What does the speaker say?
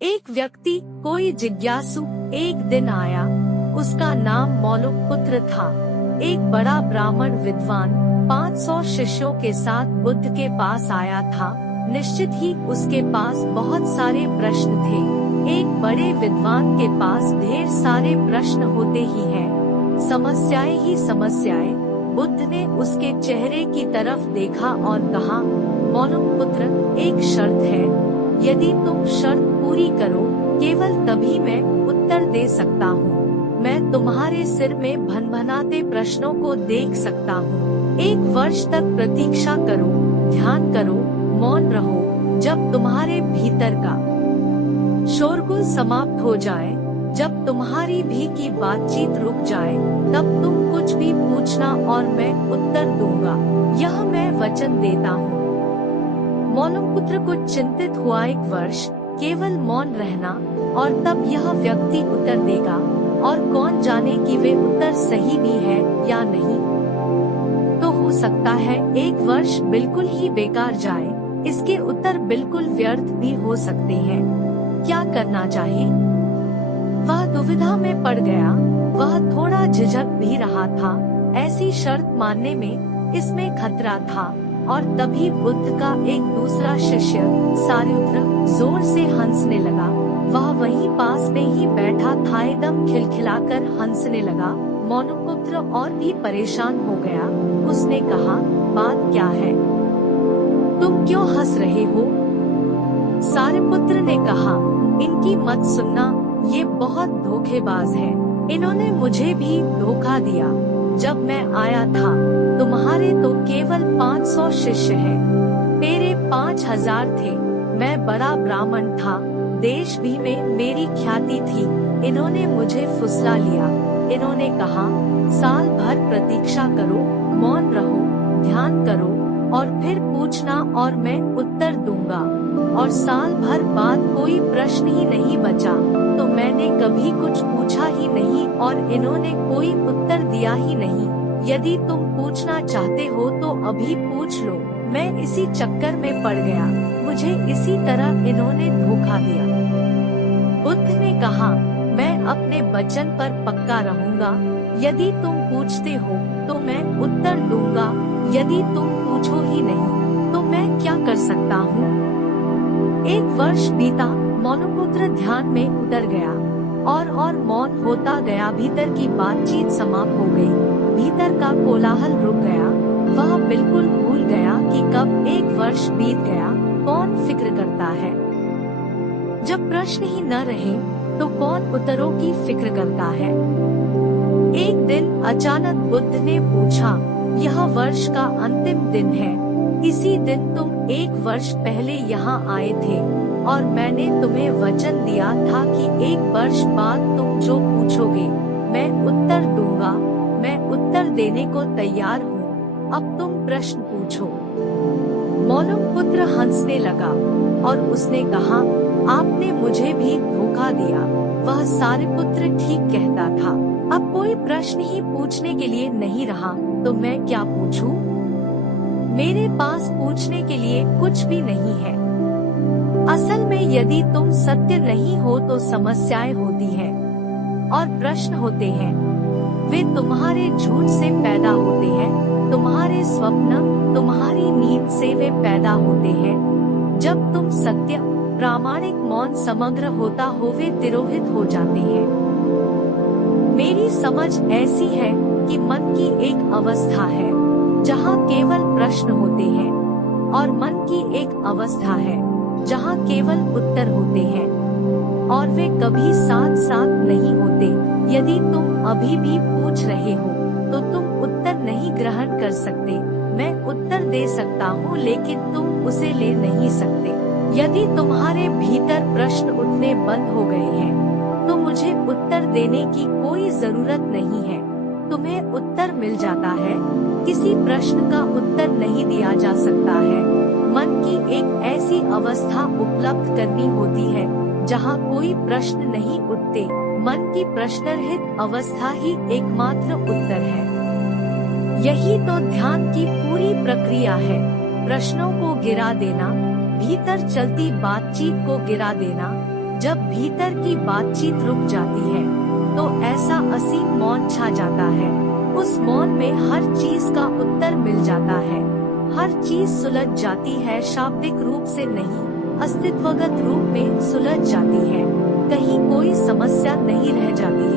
एक व्यक्ति कोई जिज्ञासु एक दिन आया। उसका नाम मौलुकपुत्र था। एक बड़ा ब्राह्मण विद्वान 500 शिष्यों के साथ बुद्ध के पास आया था। निश्चित ही उसके पास बहुत सारे प्रश्न थे। एक बड़े विद्वान के पास ढेर सारे प्रश्न होते ही हैं, समस्याएं ही समस्याएं। बुद्ध ने उसके चेहरे की तरफ देखा और कहा, मौलुकपुत्र, एक शर्त है। यदि तुम शर्त पूरी करो, केवल तभी मैं उत्तर दे सकता हूँ। मैं तुम्हारे सिर में भनभनाते प्रश्नों को देख सकता हूँ। 1 वर्ष तक प्रतीक्षा करो, ध्यान करो, मौन रहो। जब तुम्हारे भीतर का शोरगुल समाप्त हो जाए, जब तुम्हारी भी की बातचीत रुक जाए, तब तुम कुछ भी पूछना और मैं उत्तर दूंगा। यह मैं वचन देता हूँ। मौलुकपुत्र को चिंतित हुआ 1 वर्ष केवल मौन रहना, और तब यह व्यक्ति उत्तर देगा, और कौन जाने कि वे उत्तर सही भी है या नहीं। तो हो सकता है 1 वर्ष बिल्कुल ही बेकार जाए, इसके उत्तर बिल्कुल व्यर्थ भी हो सकते हैं। क्या करना चाहिए? वह दुविधा में पड़ गया। वह थोड़ा झिझक भी रहा था। ऐसी शर्त मानने में इसमें खतरा था। और तभी बुद्ध का एक दूसरा शिष्य सारिपुत्र जोर से हंसने लगा। वह वहीं पास में ही बैठा था, एकदम खिलखिलाकर हंसने लगा। मौलुकपुत्र और भी परेशान हो गया। उसने कहा, बात क्या है? तुम क्यों हंस रहे हो? सारिपुत्र ने कहा, इनकी मत सुनना, ये बहुत धोखेबाज है। इन्होंने मुझे भी धोखा दिया। जब मैं आया था, तुम्हारे तो केवल 500 शिष्य हैं, तेरे 5000 थे। मैं बड़ा ब्राह्मण था, देश भी में मेरी ख्याति थी। इन्होंने मुझे फुसला लिया। इन्होंने कहा, साल भर प्रतीक्षा करो, मौन रहो, ध्यान करो, और फिर पूछना और मैं उत्तर दूंगा। और साल भर बाद कोई प्रश्न ही नहीं बचा, तो मैंने कभी कुछ पूछा ही नहीं और इन्होंने कोई उत्तर दिया ही नहीं। यदि तुम पूछना चाहते हो तो अभी पूछ लो। मैं इसी चक्कर में पड़ गया। मुझे इसी तरह इन्होंने धोखा दिया। बुद्ध ने कहा, मैं अपने वचन पर पक्का रहूंगा। यदि तुम पूछते हो तो मैं उत्तर दूंगा। यदि तुम पूछो ही नहीं तो मैं क्या कर सकता हूँ? 1 वर्ष बीता। मौलुकपुत्र ध्यान में उतर गया और मौन होता गया। भीतर की बातचीत समाप्त हो गई। भीतर का कोलाहल रुक गया। वह बिल्कुल भूल गया कि कब 1 वर्ष बीत गया। कौन फिक्र करता है? जब प्रश्न ही न रहे तो कौन उत्तरों की फिक्र करता है? एक दिन अचानक बुद्ध ने पूछा, यह वर्ष का अंतिम दिन है। इसी दिन तुम 1 वर्ष पहले यहाँ आए थे और मैंने तुम्हें वचन दिया था कि 1 वर्ष बाद तुम जो पूछोगे मैं उत्तर दूंगा। मैं उत्तर देने को तैयार हूँ। अब तुम प्रश्न पूछो। मौलुकपुत्र हंसने लगा और उसने कहा, आपने मुझे भी धोखा दिया। वह सारिपुत्र ठीक कहता था। अब कोई प्रश्न ही पूछने के लिए नहीं रहा, तो मैं क्या पूछूं? मेरे पास पूछने के लिए कुछ भी नहीं है। असल में यदि तुम सत्य नहीं हो तो समस्याएं होती हैं और प्रश्न होते हैं। वे तुम्हारे झूठ से पैदा होते हैं, तुम्हारे स्वप्न, तुम्हारी नींद से वे पैदा होते हैं। जब तुम सत्य, प्रामाणिक, मौन, समग्र होता हो, वे तिरोहित हो जाते हैं। मेरी समझ ऐसी है कि मन की एक अवस्था है जहाँ केवल प्रश्न होते हैं, और मन की एक अवस्था है जहाँ केवल उत्तर होते हैं, और वे कभी साथ साथ नहीं होते। यदि तुम अभी भी पूछ रहे हो तो तुम उत्तर नहीं ग्रहण कर सकते। मैं उत्तर दे सकता हूँ, लेकिन तुम उसे ले नहीं सकते। यदि तुम्हारे भीतर प्रश्न उठने बंद हो गए हैं तो मुझे उत्तर देने की कोई जरूरत नहीं है। तुम्हें उत्तर मिल जाता है। किसी प्रश्न का उत्तर नहीं दिया जा सकता है। मन की एक ऐसी अवस्था उपलब्ध करनी होती है जहाँ कोई प्रश्न नहीं उठते। मन की प्रश्नरहित अवस्था ही एकमात्र उत्तर है। यही तो ध्यान की पूरी प्रक्रिया है। प्रश्नों को गिरा देना, भीतर चलती बातचीत को गिरा देना, जब भीतर की बातचीत रुक जाती है तो ऐसा असीम मौन छा जाता है। उस मौन में हर चीज का उत्तर मिल जाता है, हर चीज सुलझ जाती है, शाब्दिक रूप से नहीं अस्तित्वगत रूप में सुलझ जाती है। कहीं कोई समस्या नहीं रह जाती है।